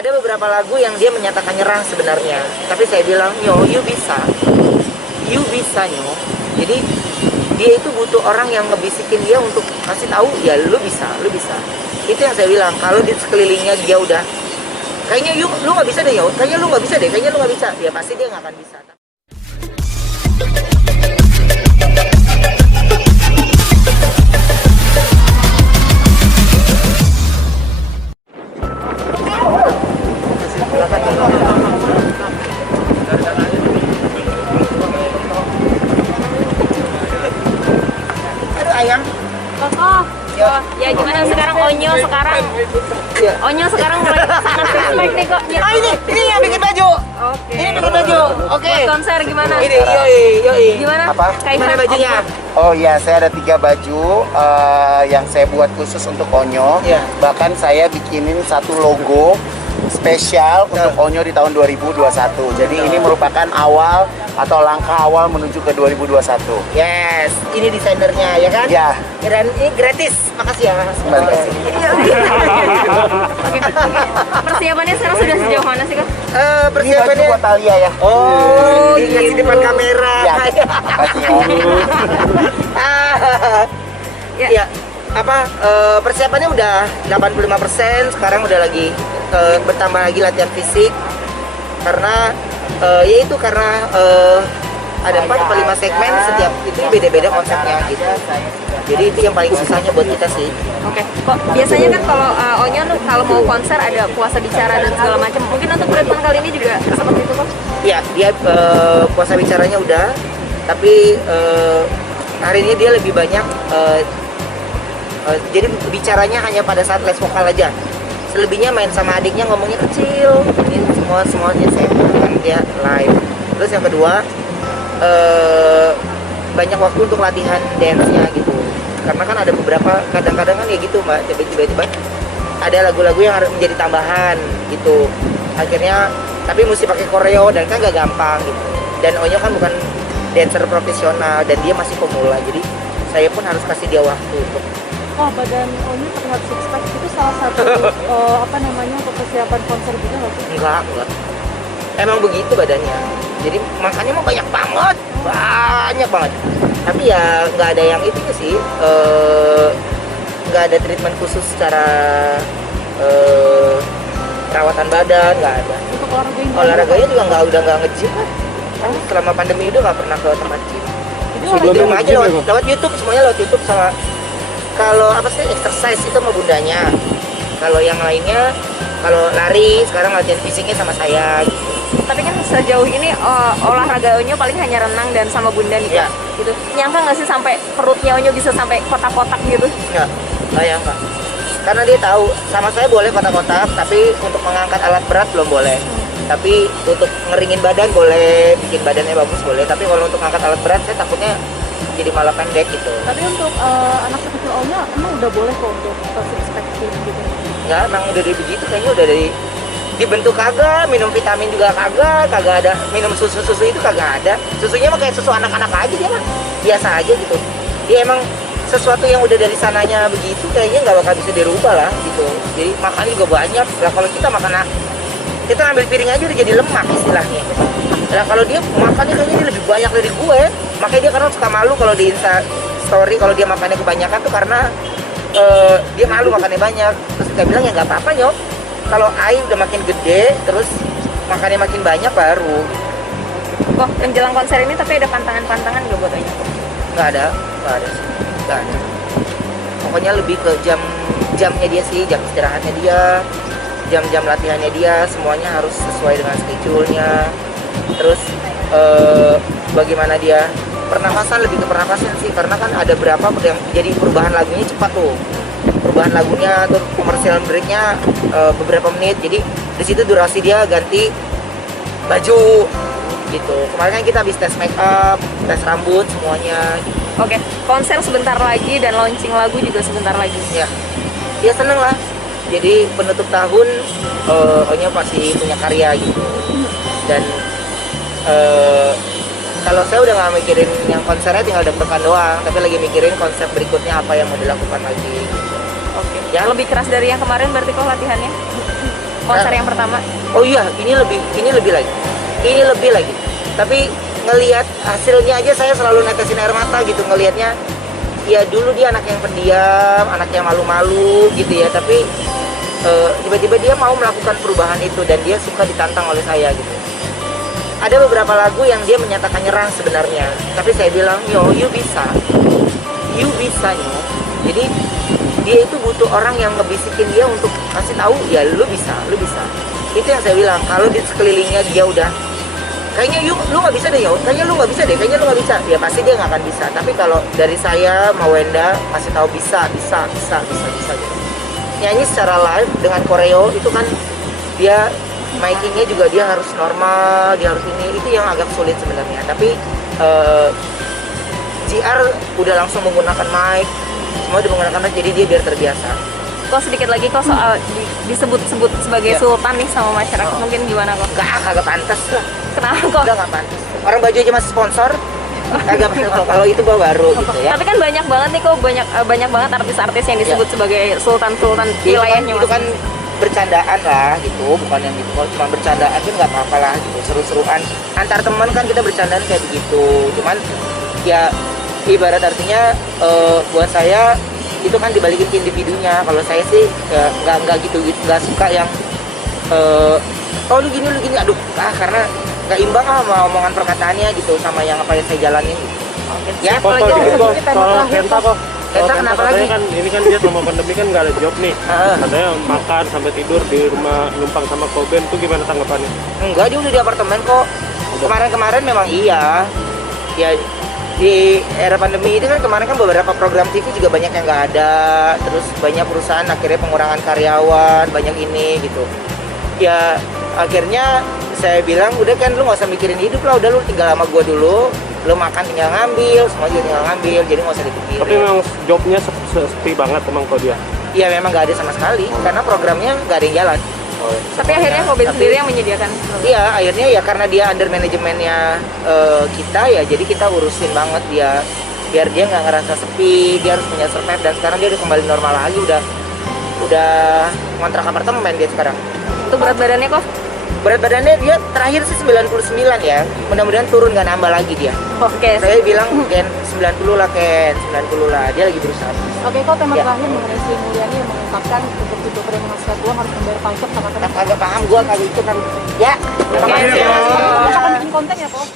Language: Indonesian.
ada beberapa lagu yang dia menyatakan nyerah sebenarnya, tapi saya bilang, Nyo, you bisa, Nyo. Jadi dia itu butuh orang yang ngebisikin dia untuk kasih tahu, ya lu bisa. Itu yang saya bilang. Kalau di sekelilingnya dia udah, kayaknya lu nggak bisa deh, Nyo, kayaknya lu nggak bisa, ya pasti dia nggak akan bisa. Ayam. Ya gimana sekarang Onyo sekarang? Iya. Onyo sekarang mulai sangat respect nih kok. Ah ini yang bikin baju. Oke. Ini bikin baju. Oke. Buat konser gimana? Ini yoi. Gimana? Apa? Gimana bajunya? Oh iya, saya ada 3 baju yang saya buat khusus untuk Onyo. Iya. Bahkan saya bikinin satu logo spesial untuk Onyo di tahun 2021. Jadi ini merupakan awal atau langkah awal menuju ke 2021. Yes, ini desainernya ya kan? Ya. Ini gratis. Makasih ya. Terima kasih. Oke. Persiapannya sekarang sudah sejauh mana sih kak? Ini baju Persiapannya. buat Alia ya. Oh, dikasih gitu. depan kamera. Ya. Makasih ya. Ya. Persiapannya udah 85%, sekarang udah lagi bertambah lagi latihan fisik karena ada 4 atau 5 segmen, setiap itu beda-beda konsepnya gitu. Jadi itu yang paling susahnya buat kita sih. Oke. Kok biasanya kan kalau Onyo tuh kalau mau konser ada puasa bicara dan segala macam. Mungkin untuk treatment kali ini juga seperti itu kok? Iya, dia puasa bicaranya udah, tapi hari ini dia lebih banyak jadi bicaranya hanya pada saat les vokal aja. Selebihnya main sama adiknya, ngomongnya kecil. Ini semuanya saya bukan dia live. Terus yang kedua banyak waktu untuk latihan dance-nya gitu. Karena kan ada beberapa kadang-kadang kan ya gitu Mbak, tiba-tiba ada lagu-lagu yang harus menjadi tambahan gitu. Akhirnya tapi mesti pakai koreo dan kan gak gampang gitu. Dan Onyo kan bukan dancer profesional dan dia masih pemula. Jadi saya pun harus kasih dia waktu untuk Badan Onyo terlihat six pack itu salah satu untuk persiapan konser juga nggak sih? enggak. Emang begitu badannya. Jadi makannya mah banyak banget. Tapi ya nggak ada yang itu sih. Nggak ada treatment khusus secara perawatan badan, nggak ada. Untuk Olahraganya juga udah nggak nge-gym kan. Kan selama pandemi itu nggak pernah ke tempat gym. Jadi di rumah aja lewat YouTube, semuanya lewat YouTube sama kalau exercise itu sama bundanya. Kalau yang lainnya, kalau lari sekarang latihan fisiknya sama saya gitu. Tapi kan sejauh ini olahraga Onyo paling hanya renang dan sama bunda nih. Iya. Gitu. Nyangka nggak sih sampai perutnya Onyo bisa sampai kotak-kotak gitu? Enggak nyangka. Karena dia tahu sama saya boleh kotak-kotak, tapi untuk mengangkat alat berat belum boleh. Tapi untuk ngeringin badan boleh, bikin badannya bagus boleh. Tapi kalau untuk angkat alat berat saya takutnya jadi malah pendek gitu. Tapi untuk anak sekecil Onyo emang udah boleh kok untuk six pack gitu. Enggak, emang udah dari begitu kayaknya udah dari dibentuk kagak, minum vitamin juga kagak ada, minum susu itu kagak ada. Susunya mah kayak susu anak-anak aja dia mah, biasa aja gitu. Dia emang sesuatu yang udah dari sananya begitu kayaknya nggak bakal bisa dirubah lah gitu. Jadi makannya juga banyak. Lah kalau kita kita ngambil piring aja udah jadi lemak istilahnya. Lah kalau dia makannya kayaknya dia lebih banyak dari gue. Makanya dia karena suka malu kalau di Insta story kalau dia makannya kebanyakan tuh karena dia malu makannya banyak. Terus kita bilang ya nggak apa-apa Nyok. Kalau Ai udah makin gede, terus makannya makin banyak baru. Kok menjelang konser ini tapi ada pantangan-pantangan nggak buat Onyo? Nggak ada. Pokoknya lebih ke jamnya dia sih, jam istirahatnya dia, jam-jam latihannya dia, semuanya harus sesuai dengan schedule-nya. Terus bagaimana dia pernapasan, lebih ke pernapasan sih, karena kan ada berapa yang jadi perubahan lagunya cepat tuh. Perubahan lagunya atau komersial breaknya beberapa menit, jadi di situ durasi dia ganti baju gitu. Kemarin kan kita habis tes make up, tes rambut semuanya gitu. Oke, konser sebentar lagi dan launching lagu juga sebentar lagi. Ya seneng lah, jadi penutup tahun Onyo pasti punya karya gitu. Dan kalau saya udah nggak mikirin yang konsernya, tinggal deg-degan doang, tapi lagi mikirin konsep berikutnya apa yang mau dilakukan lagi gitu. Oke. Yang lebih keras dari yang kemarin berarti kok latihannya? konser yang pertama? Oh iya, ini lebih lagi. Tapi ngelihat hasilnya aja saya selalu netesin air mata gitu ngelihatnya. Ya dulu dia anak yang pendiam, anak yang malu-malu gitu ya, tapi tiba-tiba dia mau melakukan perubahan itu dan dia suka ditantang oleh saya gitu. Ada beberapa lagu yang dia menyatakan nyerah sebenarnya, tapi saya bilang, yo, you bisa, yo. Jadi dia itu butuh orang yang ngebisikin dia untuk kasih tahu, ya lu bisa. Itu yang saya bilang. Kalau di sekelilingnya dia udah kayaknya lu nggak bisa deh, kayaknya lu nggak bisa, ya pasti dia nggak akan bisa. Tapi kalau dari saya, Mawenda kasih tahu bisa gitu. Nyanyi secara live dengan koreo itu kan dia micingnya juga dia harus normal, dia harus itu yang agak sulit sebenarnya. Tapi JR udah langsung menggunakan mic, semua udah menggunakan mic, jadi dia biar terbiasa. Kok sedikit lagi kok soal disebut-sebut sebagai sultan nih sama masyarakat, mungkin gimana kok? Kagak pantas lah. Kenapa kok? Udah nggak pantas. Orang baju aja masih sponsor. Kagak pantas. Kalau itu baru gitu ya. Tapi kan banyak banget nih kok, banyak banget artis-artis yang disebut sebagai sultan-sultan wilayahnya itu masing. kan bercandaan lah gitu, bukan yang gitu. Kalau cuma bercandaan kan nggak apa-apa lah gitu, seru-seruan antar teman kan kita bercandaan kayak begitu. Cuman ya ibarat artinya buat saya itu kan dibalikin ke individunya. Kalau saya sih ya nggak gitu, nggak suka yang oh lu gini, aduh karena nggak imbang sama omongan perkataannya gitu sama yang apa yang saya jalanin gitu. Oke, Ya, siap. Kalau gitu, Soal Kenta kok. Kenta kenapa lagi? Kan ini kan dia selama pandemi kan nggak ada job nih. Katanya makan sampai tidur di rumah numpang sama Koben tuh gimana tanggapannya? Enggak, dia udah di apartemen kok. Kemarin memang iya. Ya di era pandemi itu kan kemarin kan beberapa program TV juga banyak yang nggak ada. Terus banyak perusahaan akhirnya pengurangan karyawan, banyak ini gitu. Ya akhirnya saya bilang udah kan lu nggak usah mikirin hidup lah, udah lu tinggal sama gua dulu. Lu makan tinggal ngambil, semua juga tinggal ngambil, jadi nggak usah dipikirin. Tapi memang jobnya sepi banget emang kalau dia. Iya memang nggak ada sama sekali, karena programnya nggak ada yang jalan. Tapi akhirnya Koben sendiri yang menyediakan. Iya, akhirnya ya karena dia under manajemennya kita ya, jadi kita urusin banget dia biar dia nggak ngerasa sepi, dia harus punya survive dan sekarang dia udah kembali normal lagi, udah ngontrak apartemen dia sekarang. Untuk berat badannya kok? Berat badannya dia terakhir sih 99 ya, mudah-mudahan turun nggak nambah lagi dia. Oke. Saya bilang Ken 90 lah Ken, 90 lah, dia lagi berusaha. Oke, kok tema Ya. terakhir mengenai Sri Mulyani yang mengungkapkan untuk youtuber yang menghasilkan uang harus membayar pajak sama Kagak paham gua kagak itu kan. Ya. Oke, siap. Kita akan bikin konten ya, kok.